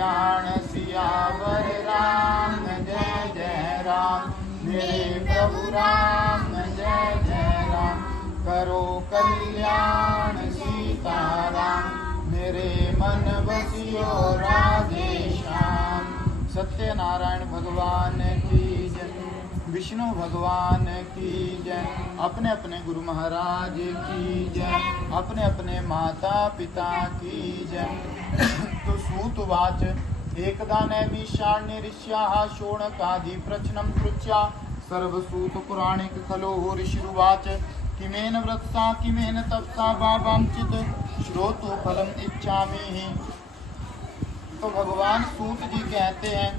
कल्याण सियावर राम जय जय राम। मेरे प्रभु राम जय जय राम। करो कल्याण सीताराम, मेरे मन बसियो राधे श्याम। सत्यनारायण भगवान की जय, विष्णु भगवान की जय, अपने अपने गुरु महाराज की जय, अपने अपने माता पिता की जय। तो सूतवाच एकदा नैमिषारण्ये ऋष्याः शोणकादि प्रचनं पृच्छ्या सर्वसूत पुराणिक खलो ऋषिरुवाच किमेन व्रतसा किमेन तपसा वावांचित श्रोतु फलम इच्छामि। तो भगवान सूत जी कहते हैं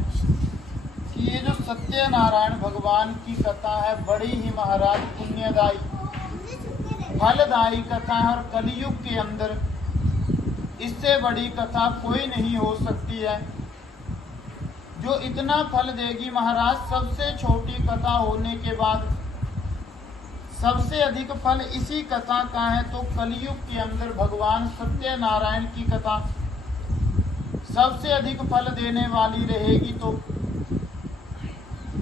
कि ये जो सत्यनारायण भगवान की कथा है बड़ी ही महाराज पुण्यदायी फलदायी कथा है, और कलयुग के अंदर इससे बड़ी कथा कोई नहीं हो सकती है जो इतना फल देगी। महाराज सबसे छोटी कथा होने के बाद सबसे अधिक फल इसी कथा का है। तो कलयुग के अंदर भगवान सत्यनारायण की कथा सबसे अधिक फल देने वाली रहेगी। तो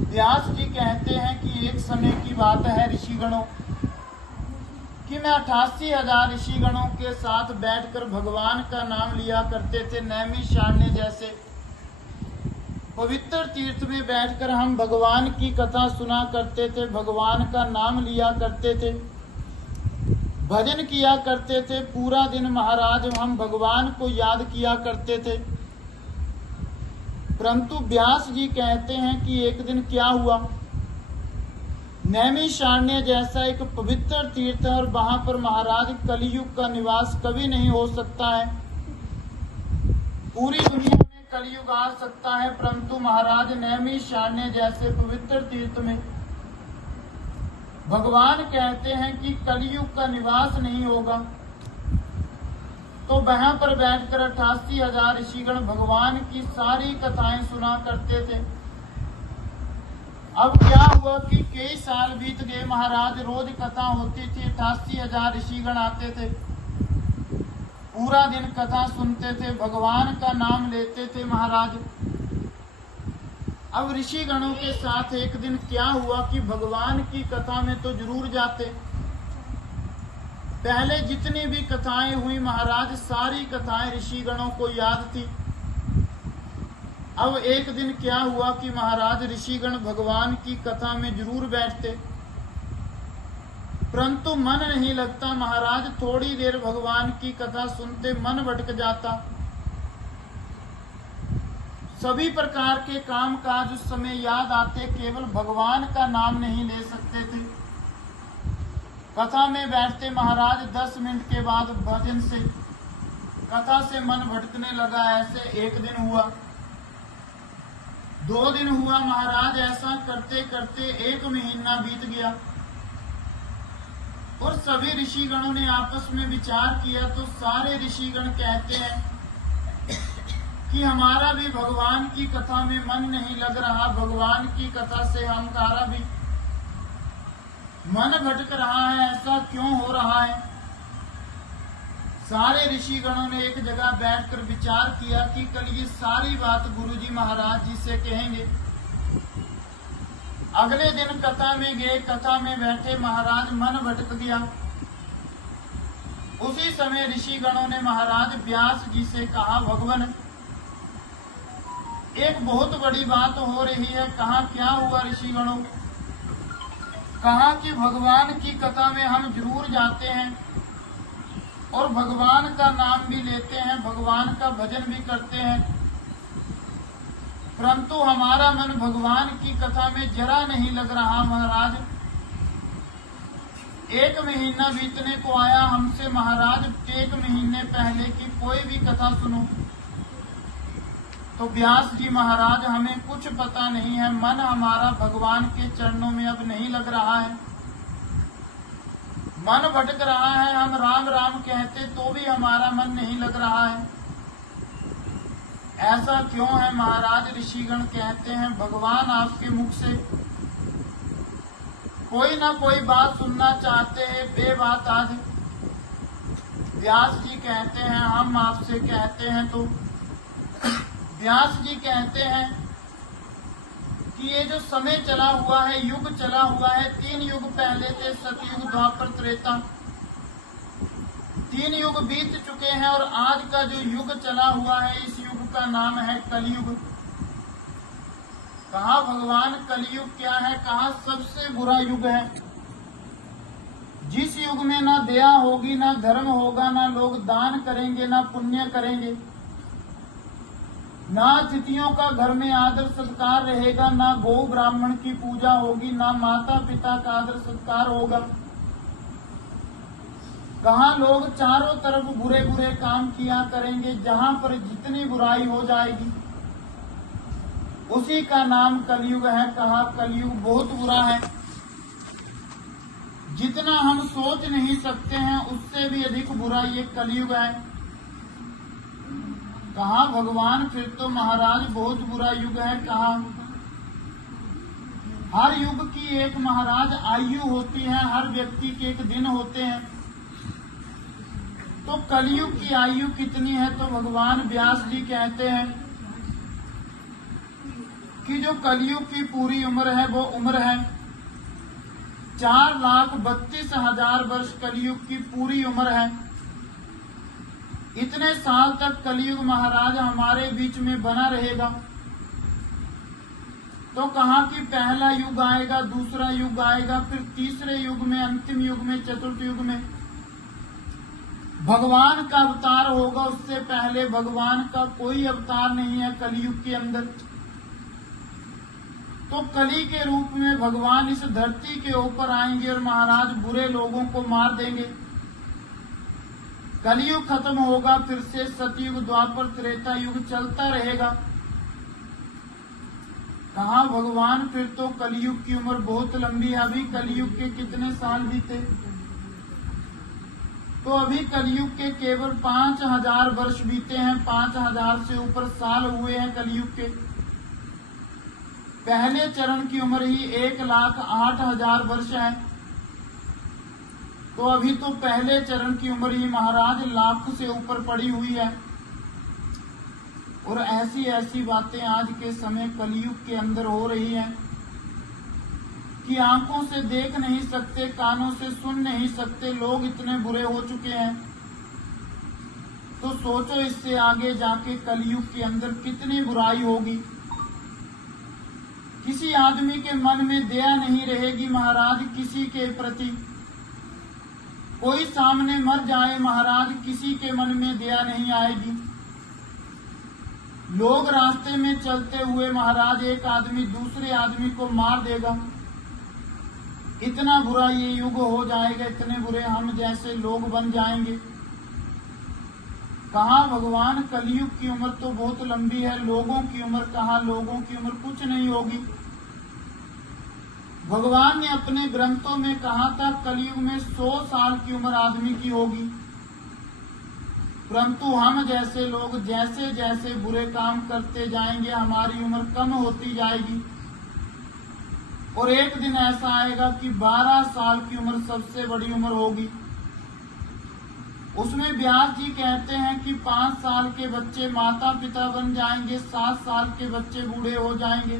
व्यास जी कहते हैं कि एक समय की बात है ऋषिगणों कि मैं 88,000 ऋषिगणों के साथ बैठकर भगवान का नाम लिया करते थे। नैमिषारण्य जैसे पवित्र तीर्थ में बैठकर हम भगवान की कथा सुना करते थे, भगवान का नाम लिया करते थे, भजन किया करते थे। पूरा दिन महाराज हम भगवान को याद किया करते थे। परंतु व्यास जी कहते हैं कि एक दिन क्या हुआ, नैमिषारण्य जैसा एक पवित्र तीर्थ है और वहां पर महाराज कलयुग का निवास कभी नहीं हो सकता है। पूरी दुनिया में कलयुग आ सकता है, परंतु महाराज नैमिषारण्य जैसे पवित्र तीर्थ में भगवान कहते हैं कि कलयुग का निवास नहीं होगा। तो वहां पर बैठकर 88,000 ऋषिगण भगवान की सारी कथाएं सुना करते थे। अब क्या हुआ कि कई साल बीत गए महाराज, रोज कथा होती थी, 88,000 ऋषिगण आते थे, पूरा दिन कथा सुनते थे, भगवान का नाम लेते थे महाराज। अब ऋषिगणों के साथ एक दिन क्या हुआ कि भगवान की कथा में तो जरूर जाते। पहले जितनी भी कथाएं हुई महाराज सारी कथाएं ऋषिगणों को याद थी। अब एक दिन क्या हुआ कि महाराज ऋषिगण भगवान की कथा में जरूर बैठते, परंतु मन नहीं लगता महाराज। थोड़ी देर भगवान की कथा सुनते मन भटक जाता। सभी प्रकार के काम काज उस समय याद आते, केवल भगवान का नाम नहीं ले सकते थे। कथा में बैठते महाराज 10 मिनट के बाद भजन से कथा से मन भटकने लगा। ऐसे एक दिन हुआ, 2 दिन हुआ महाराज। ऐसा करते करते 1 महीना बीत गया और सभी ऋषिगणों ने आपस में विचार किया। तो सारे ऋषिगण कहते हैं कि हमारा भी भगवान की कथा में मन नहीं लग रहा, भगवान की कथा से हमारा भी मन भटक रहा है, ऐसा क्यों हो रहा है। सारे ऋषिगणों ने एक जगह बैठकर विचार किया कि कल ये सारी बात गुरुजी महाराज जी से कहेंगे। अगले दिन कथा में गए, कथा में बैठे महाराज मन भटक गया। उसी समय ऋषिगणों ने महाराज व्यास जी से कहा, भगवान एक बहुत बड़ी बात हो रही है। कहा क्या हुआ ऋषिगणों। कहा कि भगवान की कथा में हम जरूर जाते हैं और भगवान का नाम भी लेते हैं, भगवान का भजन भी करते हैं, परंतु हमारा मन भगवान की कथा में जरा नहीं लग रहा महाराज। 1 महीना बीतने को आया, हमसे महाराज 1 महीने पहले की कोई भी कथा सुनो। तो व्यास जी महाराज हमें कुछ पता नहीं है, मन हमारा भगवान के चरणों में अब नहीं लग रहा है, मन भटक रहा है। हम राम राम कहते तो भी हमारा मन नहीं लग रहा है। ऐसा क्यों है महाराज। ऋषिगण कहते हैं भगवान आपके मुख से कोई ना कोई बात सुनना चाहते हैं, बे बात आज। व्यास जी कहते हैं हम आपसे कहते हैं तो व्यास जी कहते हैं कि ये जो समय चला हुआ है, युग चला हुआ है, 3 युग पहले थे, सतयुग, द्वापर, त्रेता। 3 युग बीत चुके हैं और आज का जो युग चला हुआ है, इस युग का नाम है कलयुग। कहा भगवान कलयुग क्या है, कहा सबसे बुरा युग है। जिस युग में ना दया होगी, ना धर्म होगा, ना लोग दान करेंगे, ना पुण्य करेंगे, ना अतिथियों का घर में आदर सत्कार रहेगा, ना गौ ब्राह्मण की पूजा होगी, ना माता पिता का आदर सत्कार होगा। कहाँ लोग चारों तरफ बुरे बुरे काम किया करेंगे। जहां पर जितनी बुराई हो जाएगी उसी का नाम कलयुग है। कहा कलयुग बहुत बुरा है, जितना हम सोच नहीं सकते हैं उससे भी अधिक बुरा ये कलयुग है। कहा भगवान फिर तो महाराज बहुत बुरा युग है। कहा हर युग की एक महाराज आयु होती है, हर व्यक्ति के एक दिन होते हैं। तो कलयुग की आयु कितनी है, तो भगवान व्यास जी कहते हैं कि जो कलयुग की पूरी उम्र है वो उम्र है 4,32,000 वर्ष कलयुग की पूरी उम्र है। इतने साल तक कलयुग महाराज हमारे बीच में बना रहेगा। तो कहा कि पहला युग आएगा, दूसरा युग आएगा, फिर तीसरे युग में, अंतिम युग में, चतुर्थ युग में भगवान का अवतार होगा। उससे पहले भगवान का कोई अवतार नहीं है कलयुग के अंदर। तो कली के रूप में भगवान इस धरती के ऊपर आएंगे और महाराज बुरे लोगों को मार देंगे। कलयुग खत्म होगा, फिर से सतयुग, द्वापर, त्रेता युग चलता रहेगा। कहा भगवान फिर तो कलयुग की उम्र बहुत लंबी है। अभी कलयुग के कितने साल बीते, तो अभी कलयुग के केवल 5,000 वर्ष बीते हैं। 5,000 से ऊपर साल हुए हैं कलयुग के। पहले चरण की उम्र ही 1,08,000 वर्ष है। तो अभी तो पहले चरण की उम्र ही महाराज लाख से ऊपर पड़ी हुई है। और ऐसी ऐसी बातें आज के समय कलयुग के अंदर हो रही हैं कि आंखों से देख नहीं सकते, कानों से सुन नहीं सकते। लोग इतने बुरे हो चुके हैं। तो सोचो इससे आगे जाके कलयुग के अंदर कितनी बुराई होगी। किसी आदमी के मन में दया नहीं रहेगी महाराज किसी के प्रति। कोई सामने मर जाए महाराज, किसी के मन में दया नहीं आएगी। लोग रास्ते में चलते हुए महाराज एक आदमी दूसरे आदमी को मार देगा। इतना बुरा ये युग हो जाएगा, इतने बुरे हम जैसे लोग बन जाएंगे। कहा भगवान कलयुग की उम्र तो बहुत लंबी है, लोगों की उम्र कहा, लोगों की उम्र कुछ नहीं होगी। भगवान ने अपने ग्रंथों में कहा था कलयुग में 100 साल की उम्र आदमी की होगी। परंतु हम जैसे लोग जैसे जैसे बुरे काम करते जाएंगे हमारी उम्र कम होती जाएगी। और एक दिन ऐसा आएगा कि 12 साल की उम्र सबसे बड़ी उम्र होगी। उसमें व्यास जी कहते हैं कि 5 साल के बच्चे माता पिता बन जाएंगे, 7 साल के बच्चे बूढ़े हो जाएंगे,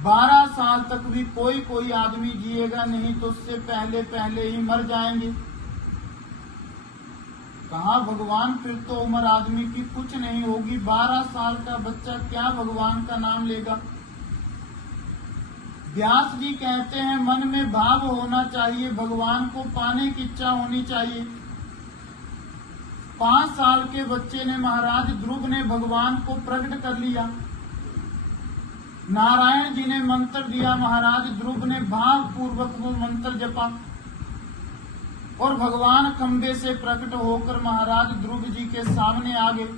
12 साल तक भी कोई कोई आदमी जिएगा नहीं, तो उससे पहले पहले ही मर जाएंगे। कहा भगवान फिर तो उम्र आदमी की कुछ नहीं होगी। 12 साल का बच्चा क्या भगवान का नाम लेगा। व्यास जी कहते हैं मन में भाव होना चाहिए, भगवान को पाने की इच्छा होनी चाहिए। 5 साल के बच्चे ने महाराज ध्रुव ने भगवान को प्रकट कर लिया। नारायण जी ने मंत्र दिया, महाराज ध्रुव ने भाव पूर्वक वो मंत्र जपा और भगवान खंबे से प्रकट होकर महाराज ध्रुव जी के सामने आ गए।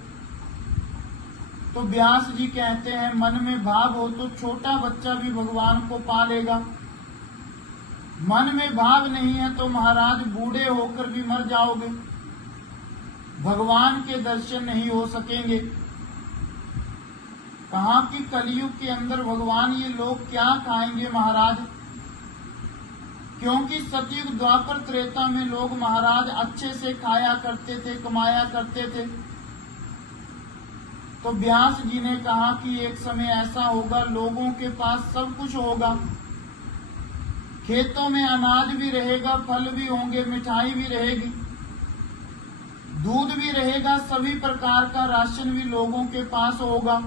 तो व्यास जी कहते हैं मन में भाव हो तो छोटा बच्चा भी भगवान को पा लेगा। मन में भाव नहीं है तो महाराज बूढ़े होकर भी मर जाओगे, भगवान के दर्शन नहीं हो सकेंगे। कहा कि कलयुग के अंदर भगवान ये लोग क्या खाएंगे महाराज, क्योंकि सतयुग द्वापर त्रेता में लोग महाराज अच्छे से खाया करते थे, कमाया करते थे। तो व्यास जी ने कहा कि एक समय ऐसा होगा, लोगों के पास सब कुछ होगा, खेतों में अनाज भी रहेगा, फल भी होंगे, मिठाई भी रहेगी, दूध भी रहेगा, सभी प्रकार का राशन भी लोगों के पास होगा,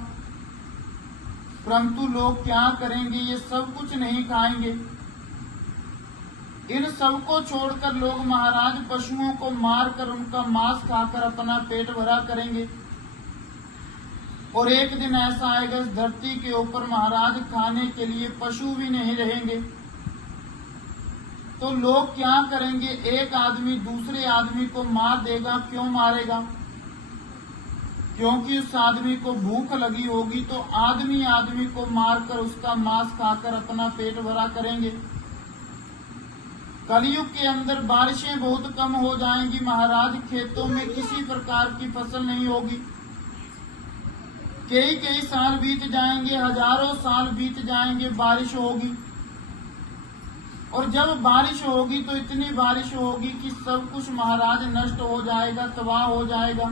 परंतु लोग क्या करेंगे? ये सब कुछ नहीं खाएंगे। इन सबको छोड़कर लोग महाराज पशुओं को मारकर उनका मांस खाकर अपना पेट भरा करेंगे। और एक दिन ऐसा आएगा इस धरती के ऊपर महाराज खाने के लिए पशु भी नहीं रहेंगे। तो लोग क्या करेंगे? एक आदमी दूसरे आदमी को मार देगा। क्यों मारेगा? क्योंकि उस आदमी को भूख लगी होगी, तो आदमी आदमी को मारकर उसका मांस खाकर अपना पेट भरा करेंगे। कलयुग के अंदर बारिशें बहुत कम हो जाएंगी महाराज, खेतों में किसी प्रकार की फसल नहीं होगी। कई कई साल बीत जाएंगे, हजारों साल बीत जाएंगे, बारिश होगी। और जब बारिश होगी तो इतनी बारिश होगी कि सब कुछ महाराज नष्ट हो जाएगा, तबाह हो जाएगा।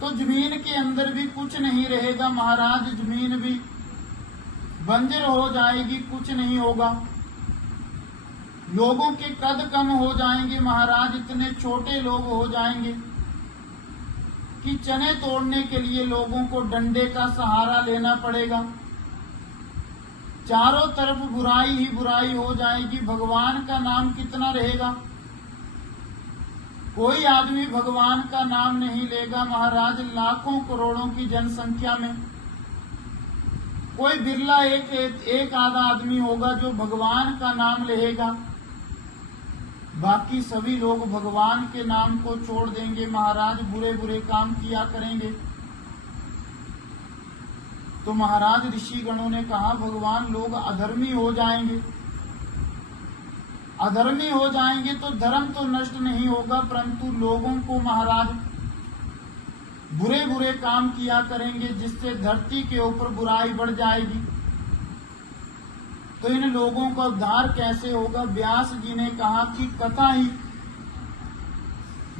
तो जमीन के अंदर भी कुछ नहीं रहेगा महाराज, जमीन भी बंजर हो जाएगी, कुछ नहीं होगा। लोगों के कद कम हो जाएंगे महाराज, इतने छोटे लोग हो जाएंगे कि चने तोड़ने के लिए लोगों को डंडे का सहारा लेना पड़ेगा। चारों तरफ बुराई ही बुराई हो जाएगी। भगवान का नाम कितना रहेगा? कोई आदमी भगवान का नाम नहीं लेगा महाराज। लाखों करोड़ों की जनसंख्या में कोई बिरला एक आधा आदमी होगा जो भगवान का नाम लेगा। बाकी सभी लोग भगवान के नाम को छोड़ देंगे महाराज, बुरे बुरे काम किया करेंगे। तो महाराज ऋषि गणों ने कहा भगवान लोग अधर्मी हो जाएंगे। अधर्मी हो जाएंगे तो धर्म तो नष्ट नहीं होगा, परंतु लोगों को महाराज बुरे बुरे काम किया करेंगे, जिससे धरती के ऊपर बुराई बढ़ जाएगी। तो इन लोगों का उद्धार कैसे होगा? व्यास जी ने कहा कि कथा ही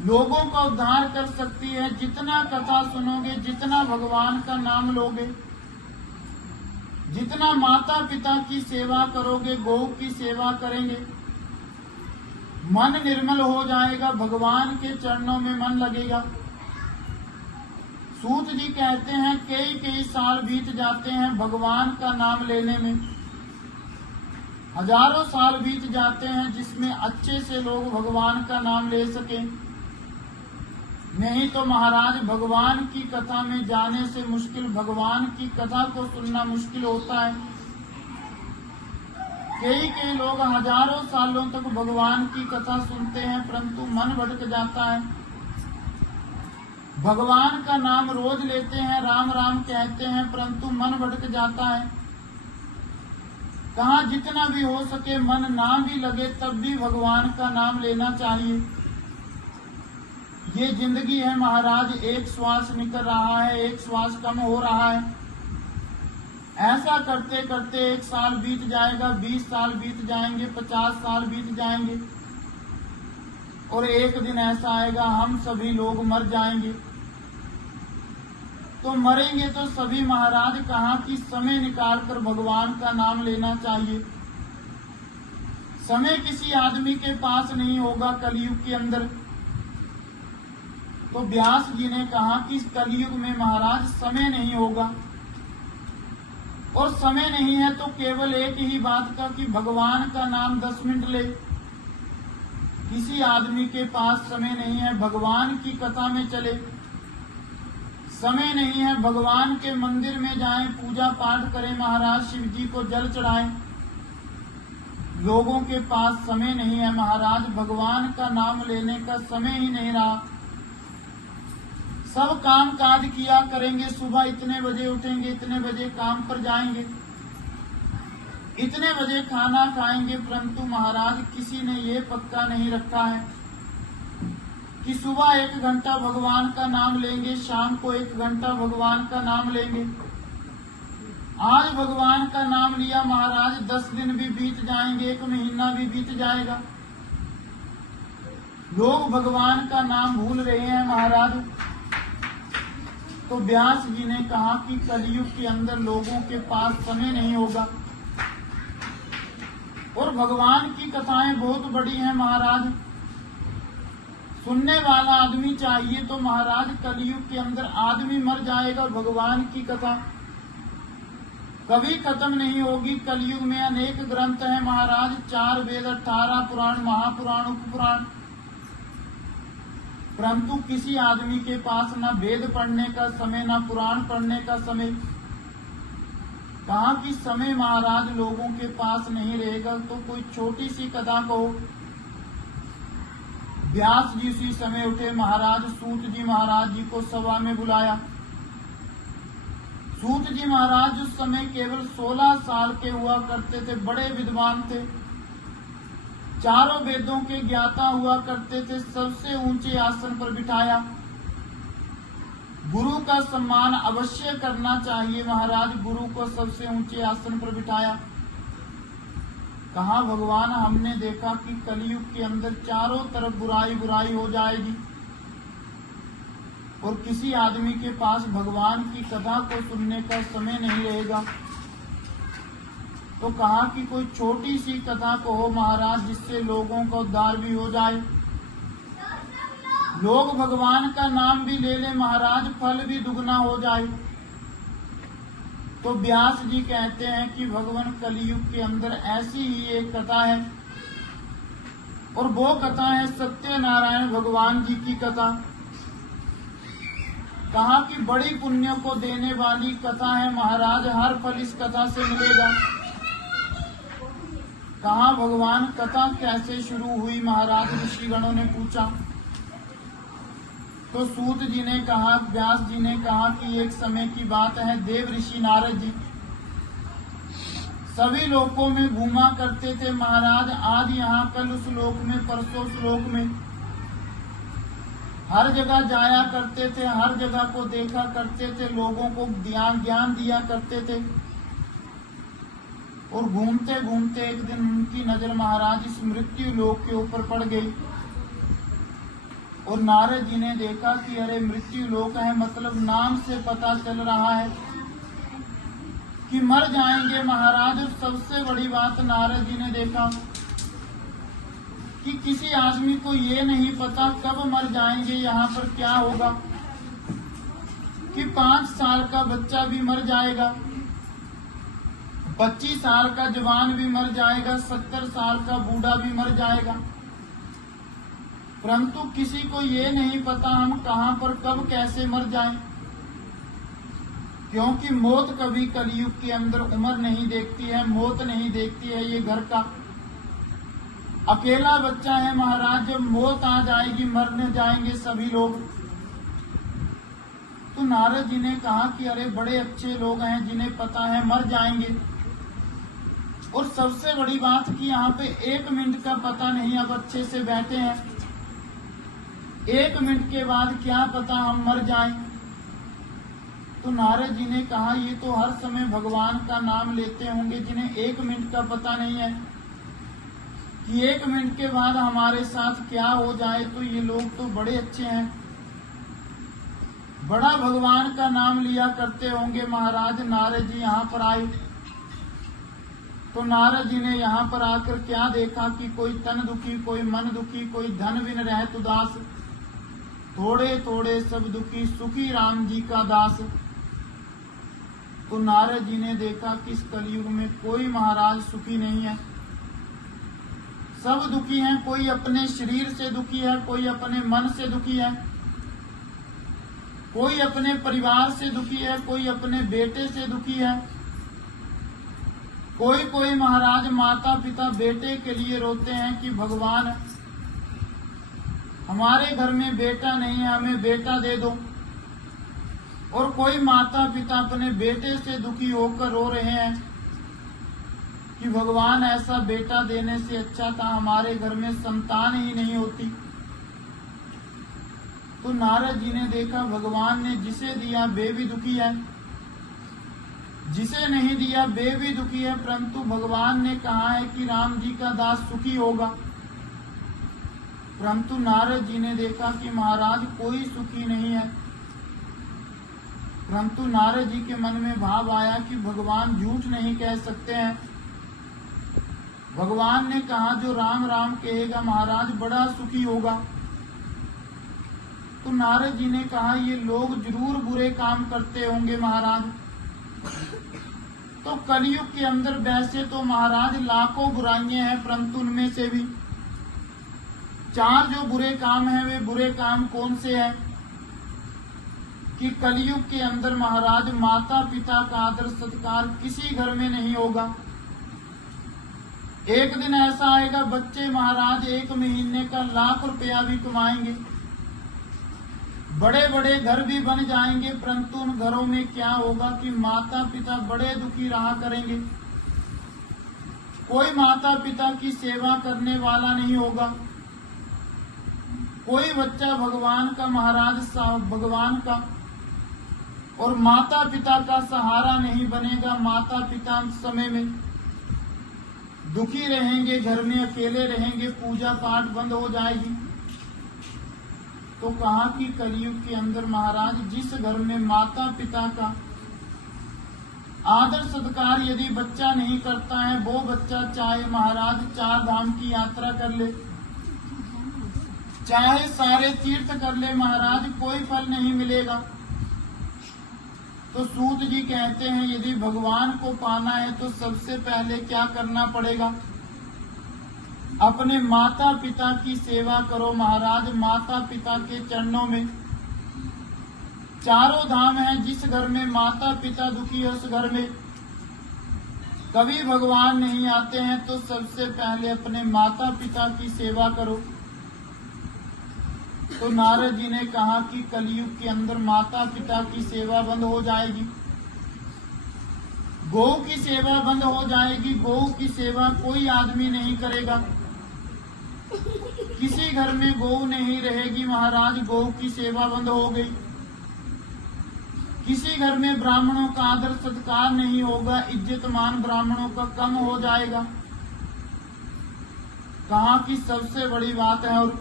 लोगों का उद्धार कर सकती है। जितना कथा सुनोगे, जितना भगवान का नाम लोगे, जितना माता पिता की सेवा करोगे, गौ की सेवा करेंगे, मन निर्मल हो जाएगा, भगवान के चरणों में मन लगेगा। सूत जी कहते हैं कई कई साल बीत जाते हैं भगवान का नाम लेने में, हजारों साल बीत जाते हैं जिसमें अच्छे से लोग भगवान का नाम ले सके। नहीं तो महाराज भगवान की कथा में जाने से मुश्किल, भगवान की कथा को सुनना मुश्किल होता है। कई कई लोग हजारों सालों तक भगवान की कथा सुनते हैं, परंतु मन भटक जाता है। भगवान का नाम रोज लेते हैं, राम राम कहते हैं, परंतु मन भटक जाता है। कहा जितना भी हो सके मन ना भी लगे तब भी भगवान का नाम लेना चाहिए। ये जिंदगी है महाराज, एक श्वास निकल रहा है, एक श्वास कम हो रहा है। ऐसा करते करते 1 साल बीत जाएगा, 20 साल बीत जाएंगे, 50 साल बीत जाएंगे, और एक दिन ऐसा आएगा हम सभी लोग मर जाएंगे। तो मरेंगे तो सभी महाराज कहा कि समय निकालकर भगवान का नाम लेना चाहिए। समय किसी आदमी के पास नहीं होगा कलयुग के अंदर। तो व्यास जी ने कहा कि इस कलयुग में महाराज समय नहीं होगा, और समय नहीं है तो केवल एक ही बात का कि भगवान का नाम 10 मिनट ले। किसी आदमी के पास समय नहीं है भगवान की कथा में चले, समय नहीं है भगवान के मंदिर में जाएं, पूजा पाठ करें, महाराज शिव जी को जल चढ़ाएं। लोगों के पास समय नहीं है महाराज, भगवान का नाम लेने का समय ही नहीं रहा। सब काम काज किया करेंगे, सुबह इतने बजे उठेंगे, इतने बजे काम पर जाएंगे, इतने बजे खाना खाएंगे, परंतु महाराज किसी ने ये पक्का नहीं रखा है कि सुबह 1 घंटा भगवान का नाम लेंगे, शाम को 1 घंटा भगवान का नाम लेंगे। आज भगवान का नाम लिया महाराज, 10 दिन भी बीत जाएंगे, 1 महीना भी बीत जाएगा, लोग भगवान का नाम भूल रहे हैं महाराज। तो व्यास जी ने कहा कि कलयुग के अंदर लोगों के पास समय नहीं होगा और भगवान की कथाएं बहुत बड़ी हैं महाराज, सुनने वाला आदमी चाहिए। तो महाराज कलयुग के अंदर आदमी मर जाएगा और भगवान की कथा कभी खत्म नहीं होगी। कलयुग में अनेक ग्रंथ हैं महाराज, 4 वेद, 18 पुराण, महापुराण, उपपुराण, परंतु किसी आदमी के पास ना वेद पढ़ने का समय, ना पुराण पढ़ने का समय। कहा कि समय महाराज लोगों के पास नहीं रहेगा तो कोई छोटी सी कथा कहो। व्यास जी उसी समय उठे, महाराज सूत जी महाराज जी को सभा में बुलाया। सूत जी महाराज उस समय केवल 16 साल के हुआ करते थे, बड़े विद्वान थे, चारों वेदों के ज्ञाता हुआ करते थे, सबसे ऊंचे आसन पर बिठाया। गुरु का सम्मान अवश्य करना चाहिए महाराज, गुरु को सबसे ऊंचे आसन पर बिठाया। कहा भगवान हमने देखा कि कलयुग के अंदर चारों तरफ बुराई बुराई हो जाएगी और किसी आदमी के पास भगवान की कथा को सुनने का समय नहीं रहेगा। तो कहा कि कोई छोटी सी कथा कहो महाराज, जिससे लोगों का उद्धार भी हो जाए, लोग भगवान का नाम भी ले ले महाराज, फल भी दुगना हो जाए। तो व्यास जी कहते हैं कि भगवान कलयुग के अंदर ऐसी ही एक कथा है और वो कथा है सत्यनारायण भगवान जी की कथा। कहा कि बड़ी पुण्य को देने वाली कथा है महाराज, हर फल इस कथा से मिलेगा। कहा भगवान कथा कैसे शुरू हुई महाराज, ऋषिगणों ने पूछा। तो सूत जी ने कहा, व्यास जी ने कहा कि एक समय की बात है, देव ऋषि नारद जी सभी लोकों में घूमा करते थे महाराज, आज यहाँ कल उस लोक में, परसों उस लोक में, हर जगह जाया करते थे, हर जगह को देखा करते थे, लोगों को ज्ञान दिया करते थे। और घूमते घूमते एक दिन उनकी नजर महाराज इस मृत्यु लोक के ऊपर पड़ गई और नारद जी ने देखा कि अरे मृत्यु लोक है, मतलब नाम से पता चल रहा है कि मर जाएंगे महाराज। और सबसे बड़ी बात नारद जी ने देखा कि किसी आदमी को ये नहीं पता कब मर जाएंगे, यहाँ पर क्या होगा, कि 5 साल का बच्चा भी मर जाएगा, 25 साल का जवान भी मर जाएगा, 70 साल का बूढ़ा भी मर जाएगा, परंतु किसी को ये नहीं पता हम कहाँ पर कब कैसे मर जाएं, क्योंकि मौत कभी कलयुग के अंदर उम्र नहीं देखती है, मौत नहीं देखती है। ये घर का अकेला बच्चा है महाराज, जब मौत आ जाएगी मरने जाएंगे सभी लोग। तो नारद जी ने कहा कि अरे बड़े अच्छे लोग हैं जिन्हें पता है मर जाएंगे, और सबसे बड़ी बात कि यहाँ पे 1 मिनट का पता नहीं, अब अच्छे से बैठे हैं, 1 मिनट के बाद क्या पता हम मर जाएं। तो नारद जी ने कहा ये तो हर समय भगवान का नाम लेते होंगे, जिन्हें 1 मिनट का पता नहीं है कि 1 मिनट के बाद हमारे साथ क्या हो जाए। तो ये लोग तो बड़े अच्छे हैं, बड़ा भगवान का नाम लिया करते होंगे महाराज। नारद जी यहाँ पर आए तो नारद जी ने यहाँ पर आकर क्या देखा कि कोई तन दुखी, कोई मन दुखी, कोई धन बिन रहत उदास, थोड़े थोड़े सब दुखी, सुखी राम जी का दास। तो नारद जी ने देखा कि इस कलयुग में कोई महाराज सुखी नहीं है, सब दुखी हैं। कोई अपने शरीर से दुखी है, कोई अपने मन से दुखी है, कोई अपने परिवार से दुखी है, कोई अपने बेटे से दुखी है, कोई महाराज माता पिता बेटे के लिए रोते हैं कि भगवान हमारे घर में बेटा नहीं है, हमें बेटा दे दो। और कोई माता पिता अपने बेटे से दुखी होकर रो रहे हैं कि भगवान ऐसा बेटा देने से अच्छा था हमारे घर में संतान ही नहीं होती। तो नारद जी ने देखा भगवान ने जिसे दिया वे भी दुखी है, जिसे नहीं दिया वे भी दुखी है, परंतु भगवान ने कहा है कि राम जी का दास सुखी होगा। परंतु नारद जी ने देखा कि महाराज कोई सुखी नहीं है, परंतु नारद जी के मन में भाव आया कि भगवान झूठ नहीं कह सकते हैं। भगवान ने कहा जो राम राम कहेगा महाराज बड़ा सुखी होगा। तो नारद जी ने कहा ये लोग जरूर बुरे काम करते होंगे महाराज। तो कलयुग के अंदर वैसे तो महाराज लाखों बुराइयां हैं, परंतु उनमें से भी 4 जो बुरे काम हैं वे बुरे काम कौन से हैं कि कलयुग के अंदर महाराज माता पिता का आदर सत्कार किसी घर में नहीं होगा। एक दिन ऐसा आएगा बच्चे महाराज 1 महीने का लाख रुपया भी कमाएंगे, बड़े बड़े घर भी बन जाएंगे, परंतु उन घरों में क्या होगा कि माता पिता बड़े दुखी रहा करेंगे। कोई माता पिता की सेवा करने वाला नहीं होगा। कोई बच्चा भगवान का महाराज भगवान का और माता पिता का सहारा नहीं बनेगा। माता पिता समय में दुखी रहेंगे, घर में अकेले रहेंगे, पूजा पाठ बंद हो जाएगी। तो कहा कि कलयुग के अंदर महाराज जिस घर में माता पिता का आदर सत्कार यदि बच्चा नहीं करता है, वो बच्चा चाहे महाराज 4 धाम की यात्रा कर ले, चाहे सारे तीर्थ कर ले महाराज, कोई फल नहीं मिलेगा। तो सूत जी कहते हैं यदि भगवान को पाना है तो सबसे पहले क्या करना पड़ेगा? अपने माता पिता की सेवा करो महाराज। माता पिता के चरणों में 4 धाम है। जिस घर में माता पिता दुखी है उस घर में कभी भगवान नहीं आते हैं। तो सबसे पहले अपने माता पिता की सेवा करो। तो नारद जी ने कहा कि कलयुग के अंदर माता पिता की सेवा बंद हो जाएगी, गौ की सेवा बंद हो जाएगी। गौ की सेवा कोई आदमी नहीं करेगा, किसी घर में गौ नहीं रहेगी महाराज, गौ की सेवा बंद हो गई। किसी घर में ब्राह्मणों का आदर सत्कार नहीं होगा, इज्जतमान ब्राह्मणों का कम हो जाएगा। कहा कि सबसे बड़ी बात है और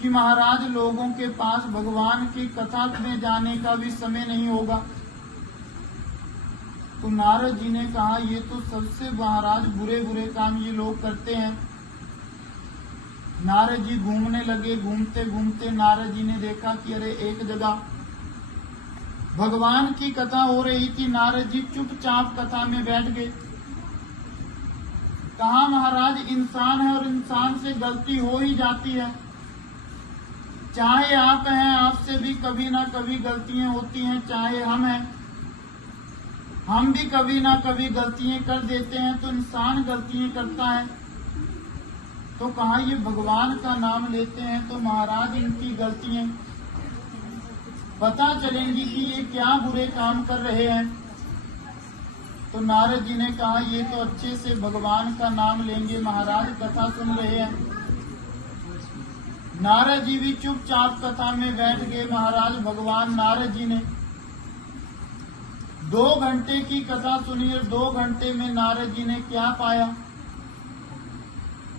कि महाराज लोगों के पास भगवान की कथा में जाने का भी समय नहीं होगा। तो नारद जी ने कहा ये तो सबसे महाराज बुरे बुरे काम ये लोग करते हैं। नारद जी घूमने लगे। घूमते घूमते नारद जी ने देखा कि अरे एक जगह भगवान की कथा हो रही थी। नारद जी चुपचाप कथा में बैठ गए। कहा महाराज इंसान है और इंसान से गलती हो ही जाती है। चाहे आप हैं, आपसे भी कभी ना कभी गलतियां होती हैं, चाहे हम हैं, हम भी कभी ना कभी गलतियां कर देते हैं। तो इंसान गलतियां करता है। तो कहा ये भगवान का नाम लेते हैं तो महाराज इनकी गलतियां पता चलेंगी कि ये क्या बुरे काम कर रहे हैं। तो नारद जी ने कहा ये तो अच्छे से भगवान का नाम लेंगे महाराज, कथा सुन रहे हैं। नारद जी भी चुपचाप कथा में बैठ गए महाराज। भगवान नारद जी ने 2 घंटे की कथा सुनी और 2 घंटे में नारद जी ने क्या पाया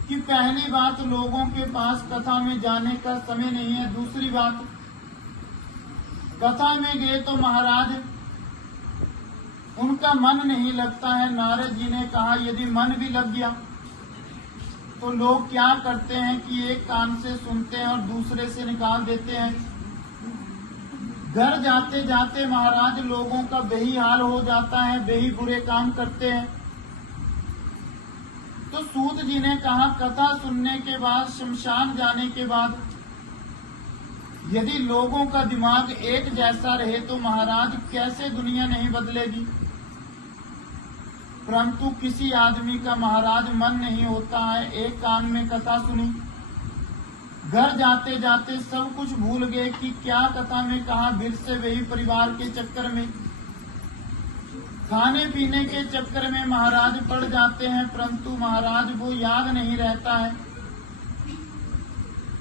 कि पहली बात लोगों के पास कथा में जाने का समय नहीं है। दूसरी बात कथा में गए तो महाराज उनका मन नहीं लगता है। नारद जी ने कहा यदि मन भी लग गया तो लोग क्या करते हैं कि एक कान से सुनते हैं और दूसरे से निकाल देते हैं। घर जाते जाते महाराज लोगों का बेही हाल हो जाता है, बेही बुरे काम करते हैं। तो सूत जी ने कहा कथा सुनने के बाद, शमशान जाने के बाद यदि लोगों का दिमाग एक जैसा रहे तो महाराज कैसे दुनिया नहीं बदलेगी। परंतु किसी आदमी का महाराज मन नहीं होता है। एक कान में कथा सुनी, घर जाते जाते सब कुछ भूल गए कि क्या कथा में कहा। फिर से वही परिवार के चक्कर में, खाने पीने के चक्कर में महाराज पड़ जाते हैं, परंतु महाराज वो याद नहीं रहता है।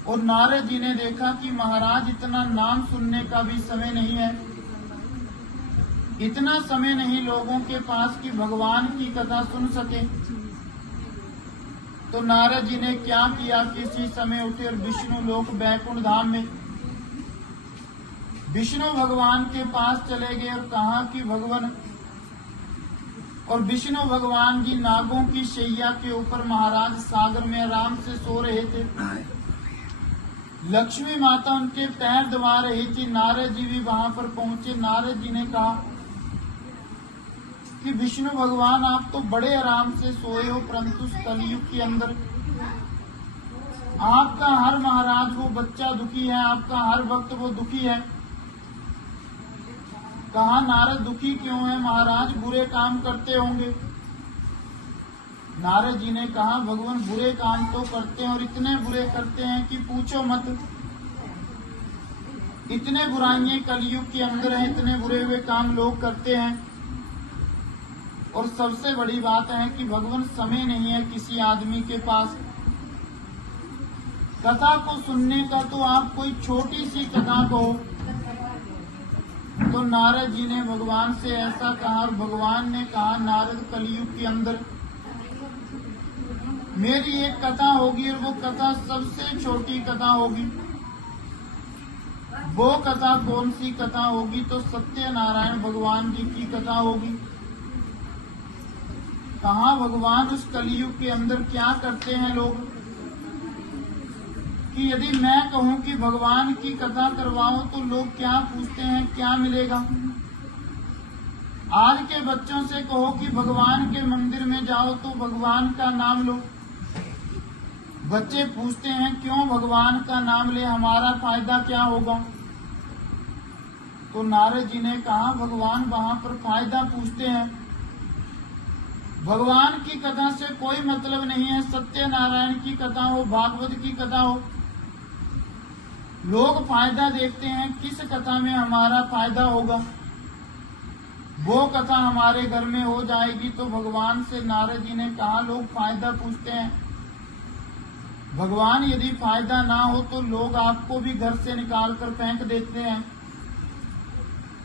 और नारद जी ने देखा कि महाराज इतना नाम सुनने का भी समय नहीं है, इतना समय नहीं लोगों के पास कि भगवान की कथा सुन सके। तो नारद जी ने क्या किया, किसी समय उठे और विष्णु लोक बैकुंठ धाम में विष्णु भगवान के पास चले गए और कहा कि भगवान, और विष्णु भगवान जी नागों की शैया के ऊपर महाराज सागर में आराम से सो रहे थे। लक्ष्मी माता उनके पैर दबा रही थी। नारद जी भी वहां पर पहुंचे। नारद जी ने कहा कि विष्णु भगवान आप तो बड़े आराम से सोए हो, परंतु कलयुग के अंदर आपका हर महाराज वो बच्चा दुखी है, आपका हर भक्त वो दुखी है। कहा नारद दुखी क्यों है महाराज, बुरे काम करते होंगे। नारद जी ने कहा भगवान बुरे काम तो करते हैं और इतने बुरे करते हैं कि पूछो मत। इतने बुराइयां कलयुग के अंदर है, इतने बुरे हुए काम लोग करते हैं। और सबसे बड़ी बात है कि भगवान समय नहीं है किसी आदमी के पास कथा को सुनने का। तो आप कोई छोटी सी कथा कहो। तो नारद जी ने भगवान से ऐसा कहा और भगवान ने कहा नारद कलयुग के अंदर मेरी एक कथा होगी और वो कथा सबसे छोटी कथा होगी। वो कथा कौन सी कथा होगी? तो सत्यनारायण भगवान जी की कथा होगी। कहा भगवान उस कलयुग के अंदर क्या करते हैं लोग कि यदि मैं कहूं कि भगवान की कथा करवाओ तो लोग क्या पूछते हैं, क्या मिलेगा? आज के बच्चों से कहो कि भगवान के मंदिर में जाओ तो भगवान का नाम लो। बच्चे पूछते हैं क्यों भगवान का नाम ले, हमारा फायदा क्या होगा? तो नारद जी ने कहा भगवान वहां पर फायदा पूछते हैं। भगवान की कथा से कोई मतलब नहीं है। सत्यनारायण की कथा हो, भागवत की कथा हो, लोग फायदा देखते हैं किस कथा में हमारा फायदा होगा। वो कथा हमारे घर में हो जाएगी। तो भगवान से नारद जी ने कहा लोग फायदा पूछते हैं। भगवान यदि फायदा ना हो तो लोग आपको भी घर से निकाल कर फेंक देते हैं।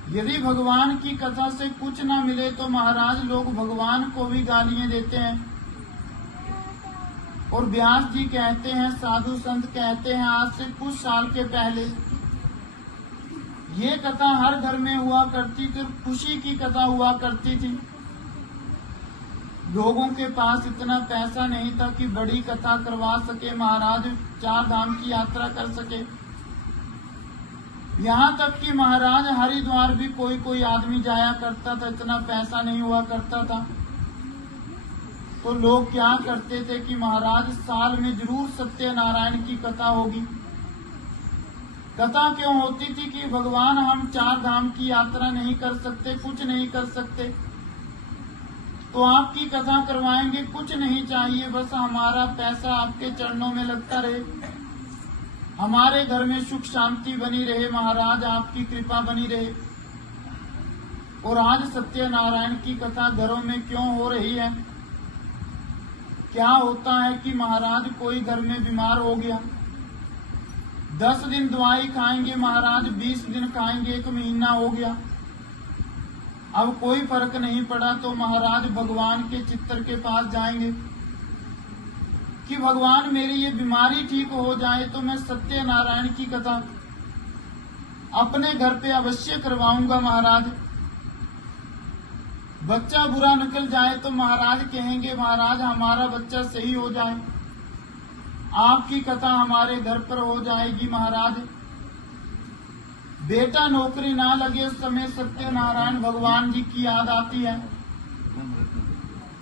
यदि भगवान की कथा से कुछ ना मिले तो महाराज लोग भगवान को भी गालियां देते हैं। और व्यास जी कहते हैं, साधु संत कहते हैं, आज से कुछ साल के पहले ये कथा हर घर में हुआ करती थी और खुशी की कथा हुआ करती थी। लोगों के पास इतना पैसा नहीं था कि बड़ी कथा करवा सके, महाराज 4 धाम की यात्रा कर सके। यहाँ तक कि महाराज हरिद्वार भी कोई कोई आदमी जाया करता था, इतना पैसा नहीं हुआ करता था। तो लोग क्या करते थे कि महाराज साल में जरूर सत्यनारायण की कथा होगी। कथा क्यों होती थी कि भगवान हम 4 धाम की यात्रा नहीं कर सकते, कुछ नहीं कर सकते, तो आपकी कथा करवाएंगे, कुछ नहीं चाहिए, बस हमारा पैसा आपके चरणों में लगता रहे, हमारे घर में सुख शांति बनी रहे, महाराज आपकी कृपा बनी रहे। और आज सत्यनारायण की कथा घरों में क्यों हो रही है? क्या होता है कि महाराज कोई घर में बीमार हो गया, 10 दिन दवाई खाएंगे महाराज, 20 दिन खाएंगे, 1 महीना हो गया, अब कोई फर्क नहीं पड़ा, तो महाराज भगवान के चित्र के पास जाएंगे कि भगवान मेरी ये बीमारी ठीक हो जाए तो मैं सत्यनारायण की कथा अपने घर पे अवश्य करवाऊंगा। महाराज बच्चा बुरा निकल जाए तो महाराज कहेंगे महाराज हमारा बच्चा सही हो जाए, आपकी कथा हमारे घर पर हो जाएगी। महाराज बेटा नौकरी ना लगे उस समय सत्यनारायण भगवान जी की याद आती है।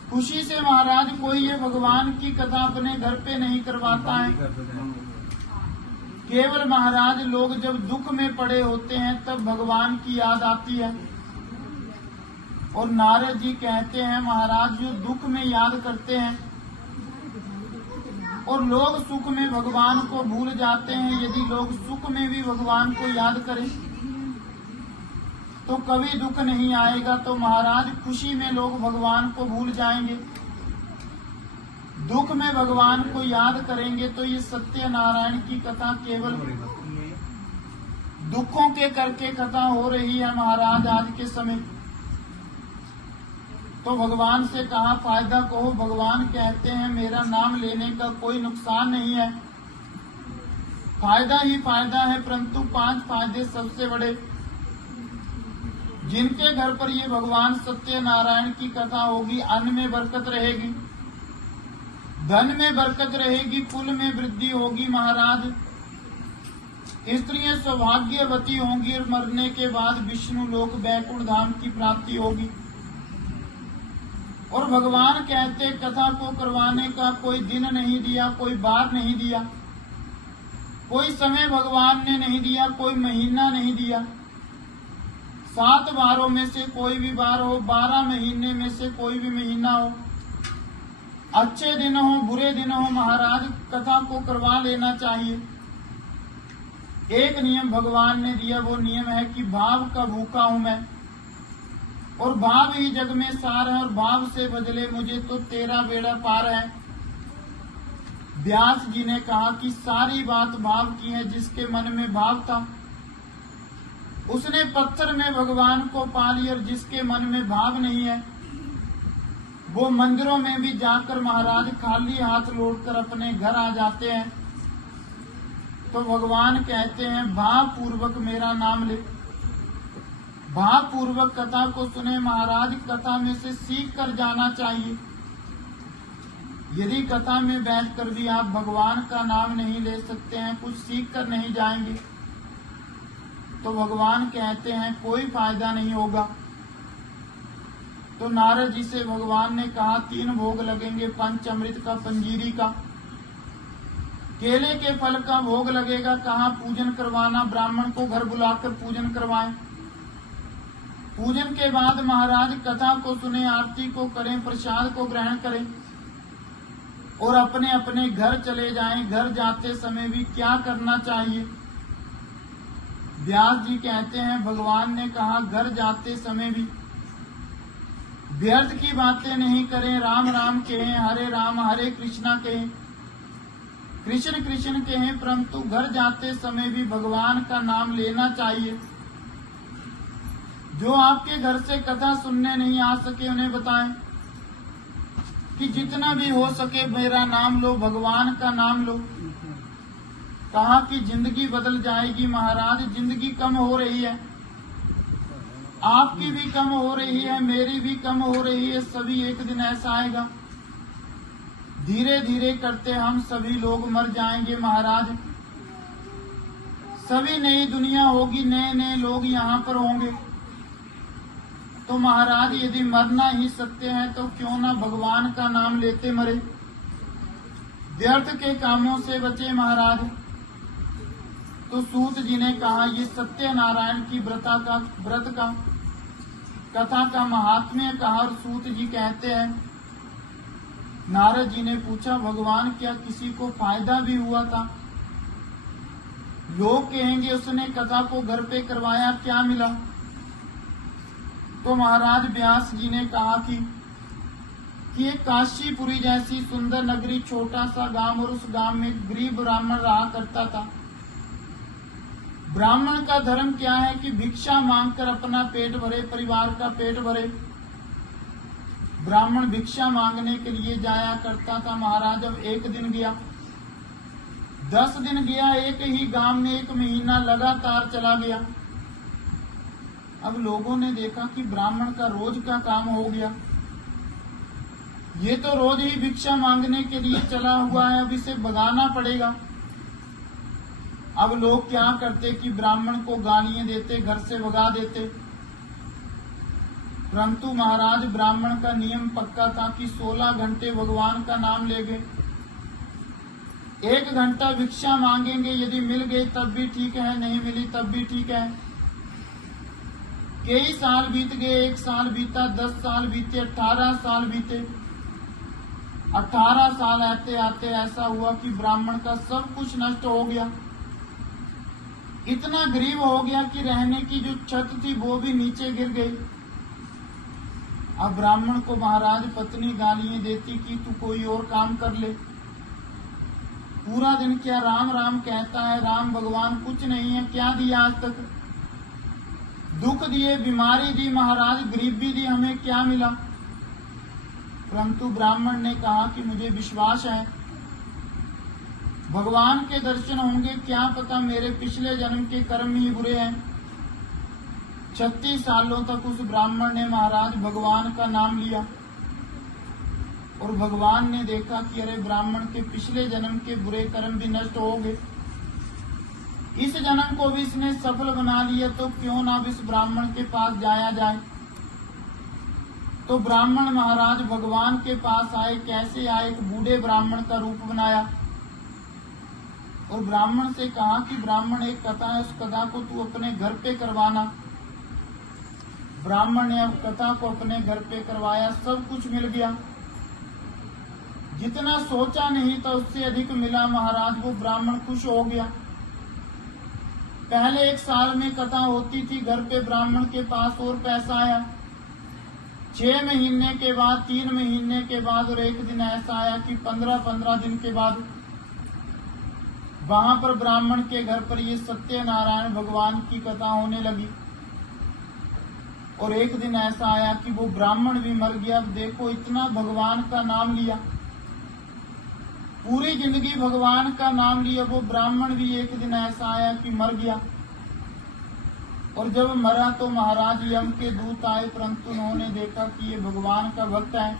खुशी से महाराज कोई ये भगवान की कथा अपने घर पे नहीं करवाता है। केवल महाराज लोग जब दुख में पड़े होते हैं तब भगवान की याद आती है। और नारद जी कहते हैं महाराज जो दुख में याद करते हैं और लोग सुख में भगवान को भूल जाते हैं, यदि लोग सुख में भी भगवान को याद करें तो कभी दुख नहीं आएगा। तो महाराज खुशी में लोग भगवान को भूल जाएंगे, दुख में भगवान को याद करेंगे। तो ये सत्यनारायण की कथा केवल दुखों के करके कथा हो रही है महाराज आज के समय। तो भगवान से कहा फायदा कहो। भगवान कहते हैं मेरा नाम लेने का कोई नुकसान नहीं है, फायदा ही फायदा है, परंतु 5 फायदे सबसे बड़े। जिनके घर पर ये भगवान सत्यनारायण की कथा होगी, अन्न में बरकत रहेगी, धन में बरकत रहेगी, कुल में वृद्धि होगी महाराज। स्त्रियां सौभाग्यवती होंगी और मरने के बाद विष्णु लोक बैकुंठ धाम की प्राप्ति होगी। और भगवान कहते कथा को करवाने का कोई दिन नहीं दिया, कोई बार नहीं दिया, कोई समय भगवान ने नहीं दिया, कोई महीना नहीं दिया। 7 बारों में से कोई भी बार हो, 12 महीने में से कोई भी महीना हो, अच्छे दिन हो बुरे दिन हो, महाराज कथा को करवा लेना चाहिए। एक नियम भगवान ने दिया, वो नियम है कि भाव का भूखा हूं मैं, और भाव ही जग में सार है, और भाव से बदले मुझे तो तेरा बेड़ा पार है। व्यास जी ने कहा कि सारी बात भाव की है। जिसके मन में भाव था उसने पत्थर में भगवान को पा लिया, और जिसके मन में भाव नहीं है वो मंदिरों में भी जाकर महाराज खाली हाथ लौटकर अपने घर आ जाते हैं। तो भगवान कहते हैं भाव पूर्वक मेरा नाम ले, भाव पूर्वक कथा को सुने। महाराज कथा में से सीख कर जाना चाहिए। यदि कथा में बैठकर भी आप भगवान का नाम नहीं ले सकते हैं, कुछ सीख कर नहीं जाएंगे, तो भगवान कहते हैं कोई फायदा नहीं होगा। तो नारद जी से भगवान ने कहा 3 भोग लगेंगे, पंचामृत का, पंजीरी का, केले के फल का भोग लगेगा। कहाँ पूजन करवाना, ब्राह्मण को घर बुलाकर पूजन करवाएं। पूजन के बाद महाराज कथा को सुने, आरती को करें, प्रसाद को ग्रहण करें और अपने अपने घर चले जाएं। घर जाते समय भी क्या करना चाहिए? व्यास जी कहते हैं भगवान ने कहा घर जाते समय भी व्यर्थ की बातें नहीं करें, राम राम कहें, हरे राम हरे कृष्णा कहें, कृष्ण कृष्ण कहें, परंतु घर जाते समय भी भगवान का नाम लेना चाहिए। जो आपके घर से कथा सुनने नहीं आ सके उन्हें बताएं कि जितना भी हो सके मेरा नाम लो, भगवान का नाम लो। कहा कि जिंदगी बदल जाएगी। महाराज जिंदगी कम हो रही है, आपकी भी कम हो रही है, मेरी भी कम हो रही है। सभी एक दिन ऐसा आएगा, धीरे धीरे करते हम सभी लोग मर जाएंगे। महाराज सभी नई दुनिया होगी, नए नए लोग यहाँ पर होंगे। तो महाराज यदि मरना ही सत्य है तो क्यों ना भगवान का नाम लेते मरे, व्यर्थ के कामों से बचे। महाराज तो सूत जी ने कहा ये सत्यनारायण की व्रत का कथा का महात्म्य कहा। और सूत जी कहते हैं नारद जी ने पूछा भगवान क्या किसी को फायदा भी हुआ था? लोग कहेंगे उसने कथा को घर पे करवाया, क्या मिला? तो महाराज व्यास जी ने कहा कि एक काशीपुरी जैसी सुंदर नगरी, छोटा सा गांव, और उस गांव में गरीब ब्राह्मण रहा करता था। ब्राह्मण का धर्म क्या है कि भिक्षा मांगकर अपना पेट भरे, परिवार का पेट भरे। ब्राह्मण भिक्षा मांगने के लिए जाया करता था। महाराज अब 1 दिन गया, 10 दिन गया, एक ही गांव में 1 महीना लगातार चला गया। अब लोगों ने देखा कि ब्राह्मण का रोज का काम हो गया, ये तो रोज ही भिक्षा मांगने के लिए चला हुआ है, अब इसे भगाना पड़ेगा। अब लोग क्या करते कि ब्राह्मण को गालियां देते, घर से भगा देते। परंतु महाराज ब्राह्मण का नियम पक्का था कि 16 घंटे भगवान का नाम लेंगे, 1 घंटा भिक्षा मांगेंगे, यदि मिल गई तब भी ठीक है, नहीं मिली तब भी ठीक है। कई साल बीत गए, 1 साल बीता, 10 साल बीते, 18 साल बीते। 18 साल आते आते ऐसा हुआ कि ब्राह्मण का सब कुछ नष्ट हो गया। इतना गरीब हो गया कि रहने की जो छत थी वो भी नीचे गिर गई। अब ब्राह्मण को महाराज पत्नी गालियां देती कि तू कोई और काम कर ले, पूरा दिन क्या राम राम कहता है, राम भगवान कुछ नहीं है, क्या दिया आज तक? दुख दिए, बीमारी दी महाराज, गरीबी दी, हमें क्या मिला? परंतु ब्राह्मण ने कहा कि मुझे विश्वास है भगवान के दर्शन होंगे, क्या पता मेरे पिछले जन्म के कर्म ही बुरे हैं। 36 सालों तक उस ब्राह्मण ने महाराज भगवान का नाम लिया और भगवान ने देखा कि अरे ब्राह्मण के पिछले जन्म के बुरे कर्म भी नष्ट हो गए, इस जन्म को भी इसने सफल बना लिया, तो क्यों ना अब इस ब्राह्मण के पास जाया जाए। तो ब्राह्मण महाराज भगवान के पास आए। कैसे आए? एक बूढ़े ब्राह्मण का रूप बनाया और ब्राह्मण से कहा कि ब्राह्मण एक कथा है, उस कथा को तू अपने घर पे करवाना। ब्राह्मण ने अब कथा को अपने घर पे करवाया। सब कुछ मिल गया, जितना सोचा नहीं था उससे अधिक मिला। महाराज वो ब्राह्मण खुश हो गया। पहले 1 साल में कथा होती थी, घर पे ब्राह्मण के पास और पैसा आया। 6 महीने के बाद, 3 महीने के बाद और एक दिन ऐसा आया कि 15-15 दिन के बाद वहां पर ब्राह्मण के घर पर ये सत्यनारायण भगवान की कथा होने लगी। और एक दिन ऐसा आया कि वो ब्राह्मण भी मर गया। अब देखो, इतना भगवान का नाम लिया, पूरी जिंदगी भगवान का नाम लिया, वो ब्राह्मण भी एक दिन ऐसा आया कि मर गया। और जब मरा तो महाराज यम के दूत आए, परंतु उन्होंने देखा कि ये भगवान का भक्त है,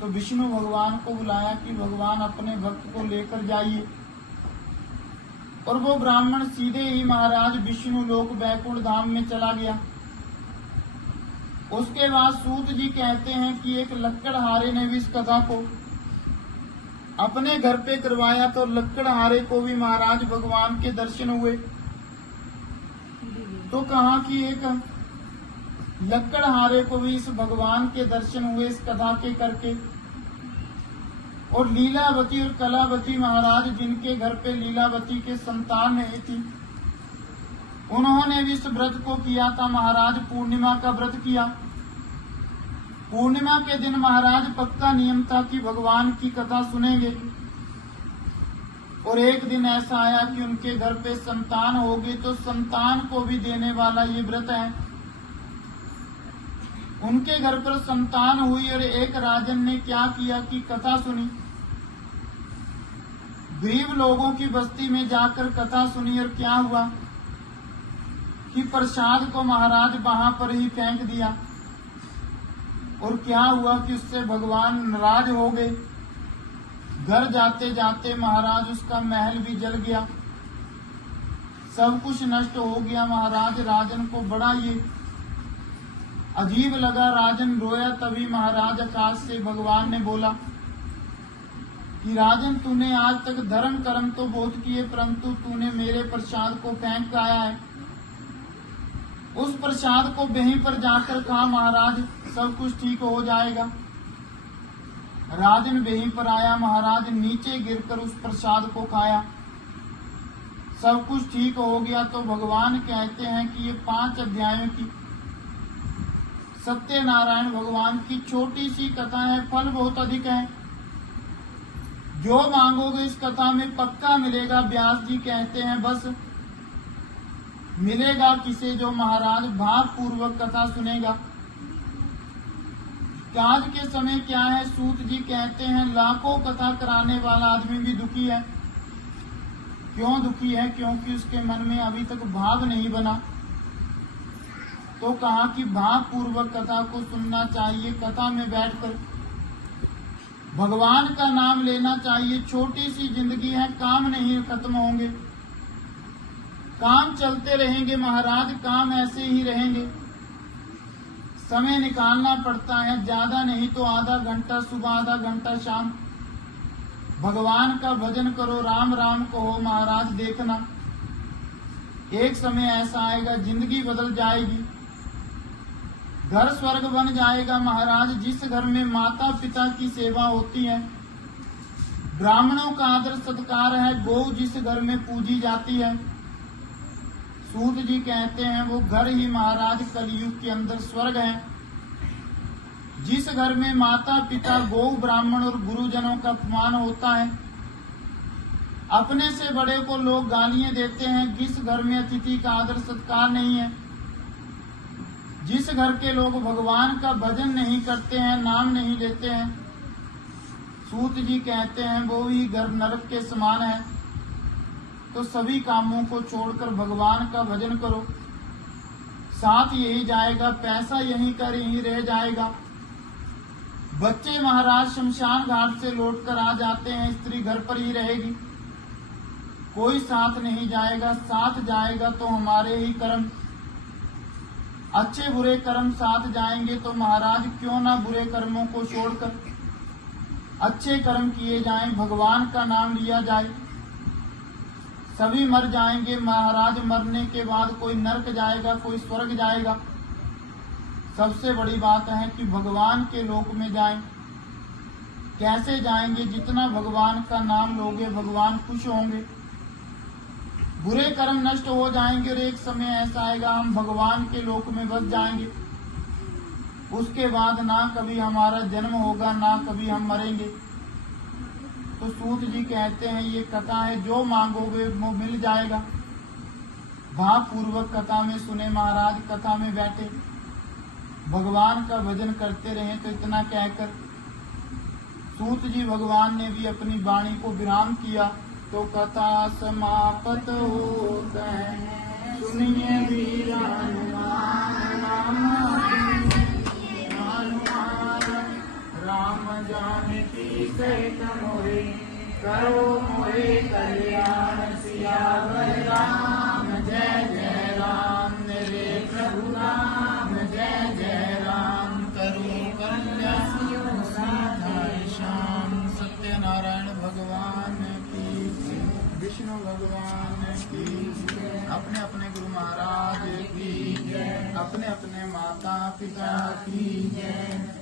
तो विष्णु भगवान को बुलाया कि भगवान अपने भक्त को लेकर जाइए। और वो ब्राह्मण सीधे ही महाराज विष्णु लोक बैकुंठ धाम में चला गया। उसके बाद सूत जी कहते हैं कि एक लक्कड़हारे ने भी इस कथा को अपने घर पे करवाया, तो लक्कड़हारे को भी महाराज भगवान के दर्शन हुए। तो कहा कि एक लक्कड़हारे को भी इस भगवान के दर्शन हुए इस कथा के करके। और लीलावती और कलावती महाराज, जिनके घर पे लीलावती के संतान नहीं थी, उन्होंने भी इस व्रत को किया था। महाराज पूर्णिमा का व्रत किया। पूर्णिमा के दिन महाराज पक्का नियम था कि भगवान की कथा सुनेंगे। और एक दिन ऐसा आया कि उनके घर पे संतान होगी, तो संतान को भी देने वाला ये व्रत है। उनके घर पर संतान हुई और एक राजन ने क्या किया कि कथा सुनी, गरीब लोगों की बस्ती में जाकर कथा सुनी। और क्या हुआ कि प्रसाद को महाराज वहां पर ही फेंक दिया। और क्या हुआ कि उससे भगवान नाराज हो गए। घर जाते जाते महाराज उसका महल भी जल गया, सब कुछ नष्ट हो गया। महाराज राजन को बड़ा ये अजीब लगा, राजन रोया। तभी महाराज आकाश से भगवान ने बोला कि राजन, तूने आज तक धर्म कर्म तो बहुत किए, परंतु तूने मेरे प्रसाद को फेंक आया है। उस प्रसाद को वहीं पर जाकर कहा महाराज सब कुछ ठीक हो जाएगा। राजन वहीं पर आया, महाराज नीचे गिरकर उस प्रसाद को खाया, सब कुछ ठीक हो गया। तो भगवान कहते हैं कि ये 5 अध्यायों की सत्यनारायण भगवान की छोटी सी कथा है, फल बहुत अधिक है। जो मांगोगे इस कथा में पक्का मिलेगा। व्यास जी कहते हैं बस मिलेगा किसे, जो महाराज भाव पूर्वक कथा सुनेगा। आज के समय क्या है, सूत जी कहते हैं लाखों कथा कराने वाला आदमी भी दुखी है। क्यों दुखी है? क्योंकि उसके मन में अभी तक भाव नहीं बना। तो कहा कि भाव पूर्वक कथा को सुनना चाहिए, कथा में बैठकर भगवान का नाम लेना चाहिए। छोटी सी जिंदगी है, काम नहीं खत्म होंगे, काम चलते रहेंगे महाराज, काम ऐसे ही रहेंगे। समय निकालना पड़ता है, ज्यादा नहीं तो आधा घंटा सुबह, आधा घंटा शाम भगवान का भजन करो, राम राम कहो। महाराज देखना एक समय ऐसा आएगा, जिंदगी बदल जाएगी, घर स्वर्ग बन जाएगा। महाराज जिस घर में माता पिता की सेवा होती है, ब्राह्मणों का आदर सत्कार है, गौ जिस घर में पूजी जाती है, सूत जी कहते हैं वो घर ही महाराज कलयुग के अंदर स्वर्ग है। जिस घर में माता पिता, गौ, ब्राह्मण और गुरुजनों का अपमान होता है, अपने से बड़े को लोग गालियां देते हैं, जिस घर में अतिथि का आदर सत्कार नहीं है, जिस घर के लोग भगवान का भजन नहीं करते हैं, नाम नहीं लेते हैं, सूत जी कहते हैं वो ही घर नरक के समान है। तो सभी कामों को छोड़कर भगवान का भजन करो। साथ यही जाएगा, पैसा यहीं का यहीं रह जाएगा। बच्चे महाराज शमशान घाट से लौटकर आ जाते हैं, स्त्री घर पर ही रहेगी, कोई साथ नहीं जाएगा। साथ जाएगा तो हमारे ही कर्म, अच्छे बुरे कर्म साथ जाएंगे तो महाराज क्यों ना बुरे कर्मों को छोड़कर अच्छे कर्म किए जाएं, भगवान का नाम लिया जाए। सभी मर जाएंगे महाराज, मरने के बाद कोई नरक जाएगा, कोई स्वर्ग जाएगा। सबसे बड़ी बात है कि भगवान के लोक में जाएं। कैसे जाएंगे? जितना भगवान का नाम लोगे भगवान खुश होंगे, बुरे कर्म नष्ट हो जाएंगे और एक समय ऐसा आएगा हम भगवान के लोक में बस जाएंगे। उसके बाद ना कभी हमारा जन्म होगा, ना कभी हम मरेंगे। तो सूत जी कहते हैं ये कथा है, जो मांगोगे वो मिल जाएगा। भावपूर्वक कथा में सुने महाराज, कथा में बैठे भगवान का भजन करते रहे। तो इतना कहकर सूत जी भगवान ने भी अपनी वाणी को विराम किया। तो कथा समाप्त होत है, सुनिए वीरान राम जानकी सहित मोहे, करो मोहे कल्याण सियावर राम। जय जय राम, मेरे प्रभु राम, जय जय राम। करो कल्याण सियावर श्याम। सत्यनारायण भगवान की, विष्णु भगवान की, अपने अपने गुरु महाराज की, अपने अपने माता पिता की जय।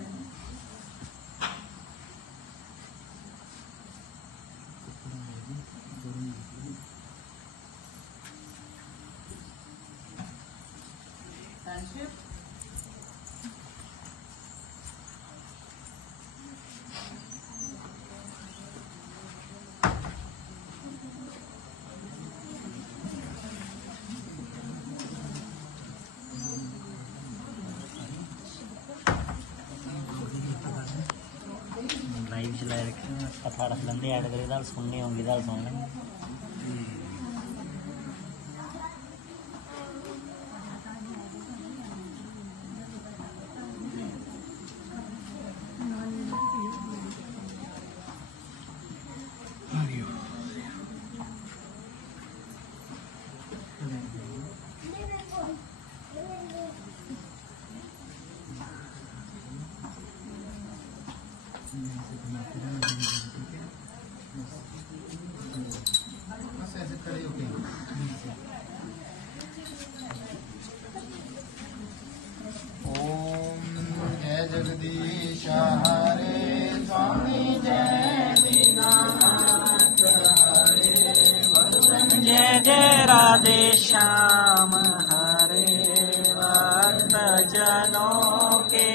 लाइव चलाए रखे कथा रख लेंगे, ऐड करे दाल सुननी होंगी, दाल सुन लेंगे। जगदीश हरे स्वामी जय दीनानाथ हरे वर्धन। जय जय राधे श्याम हरे भक्त जनों के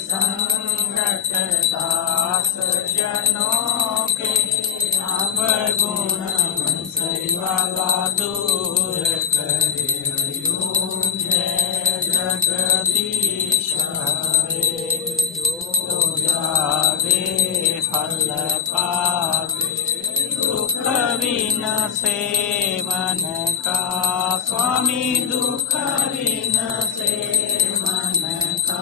संकट दास जनों के अवगुण वाला दूर करे। जय जगदीश हरे जो जागे फल पावे, दुख बिन सेवन का स्वामी दुख बिन सेवन का।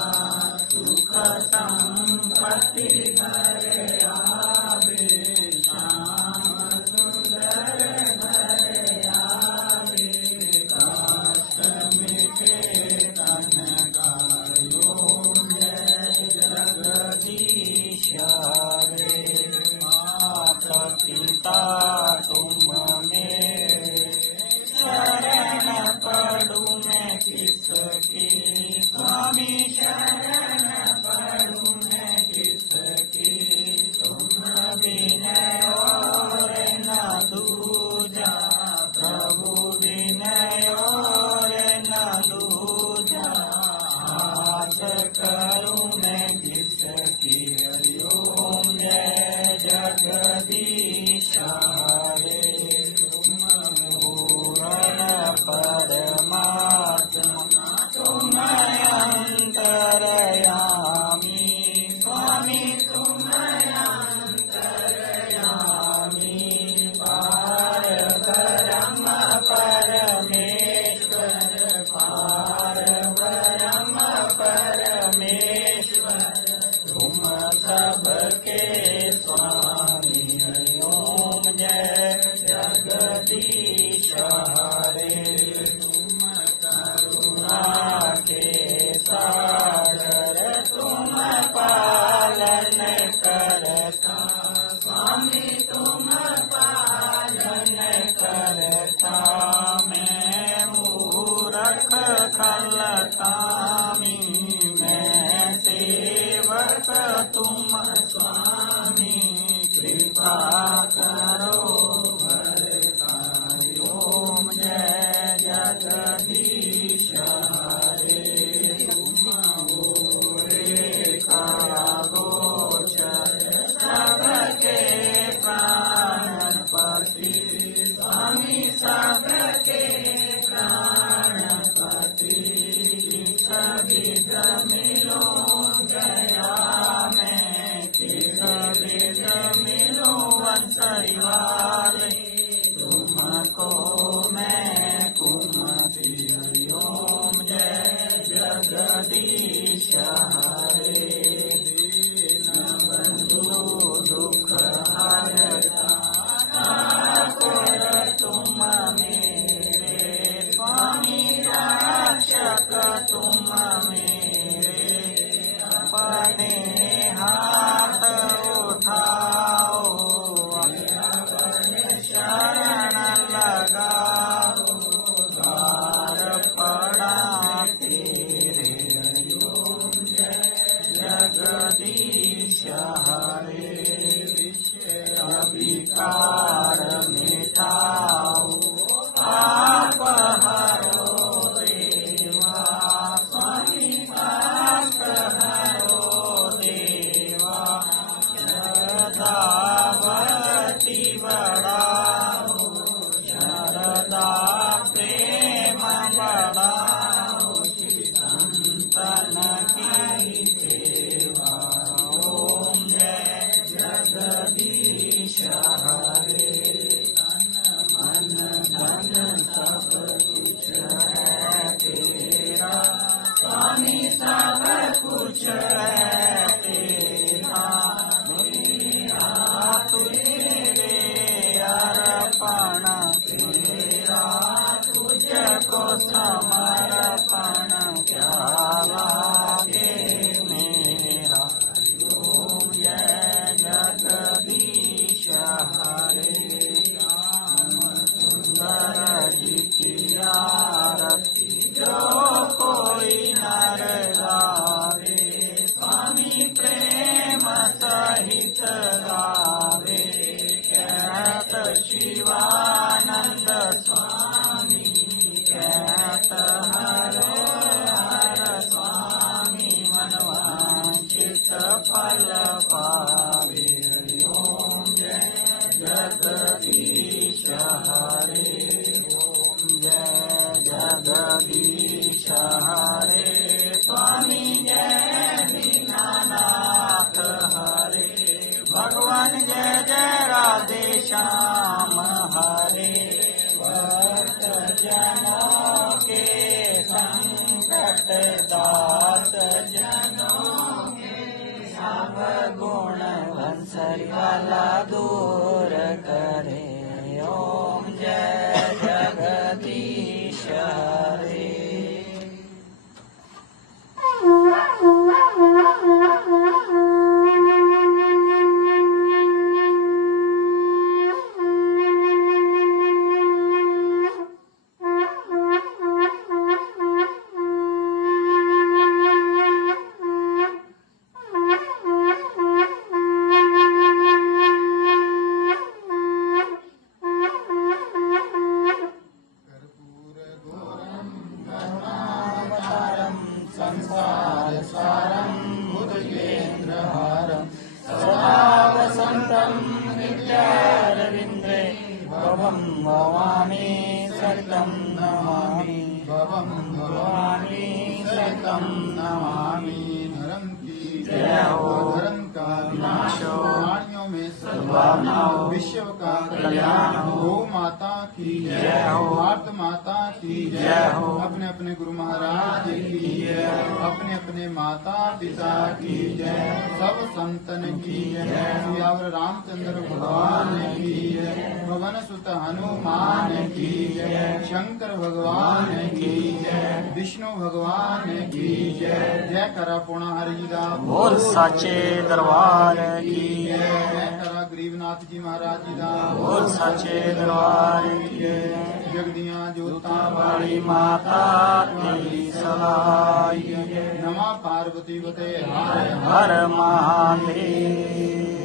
तम नमामि। धर्म की जय हो। धर्म का विनाश हो। प्राणियों में सद्भावना हो। विश्व का कल्याण हो। गौ माता की जय हो। भारत माता की जय हो। अपने अपने गुरु महाराज की जय। अपने अपने माता पिता की जय। सब संतन की जय। सियावर रामचंद्र भगवान की जय। पवन सुत हनुमान की जय। शंकर भगवान की जय। विष्णु भगवान की जय। जय करा पुणा हरिदा बोल साचे दरबार की जय। जय। जय करा गरीबनाथ जी महाराज जी दा बोल साचे दरबार की जय। जगदियां जोतां वाली माता तेरी सहाय नमा पार्वती वते हाय हर महादेव।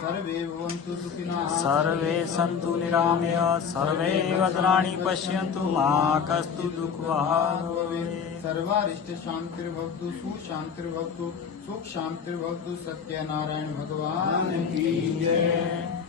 सर्वे भवन्तु सुखिनः सर्वे सन्तु निरामय सर्वे भद्राणि पश्यन्तु मा कस्तु दुःखभाग् भवेत्। सर्वारिष्ट शांतिर्भवतु सुशांतिर्भवतु सुख शांतिर्भवतु। सत्यनारायण भगवान की जय।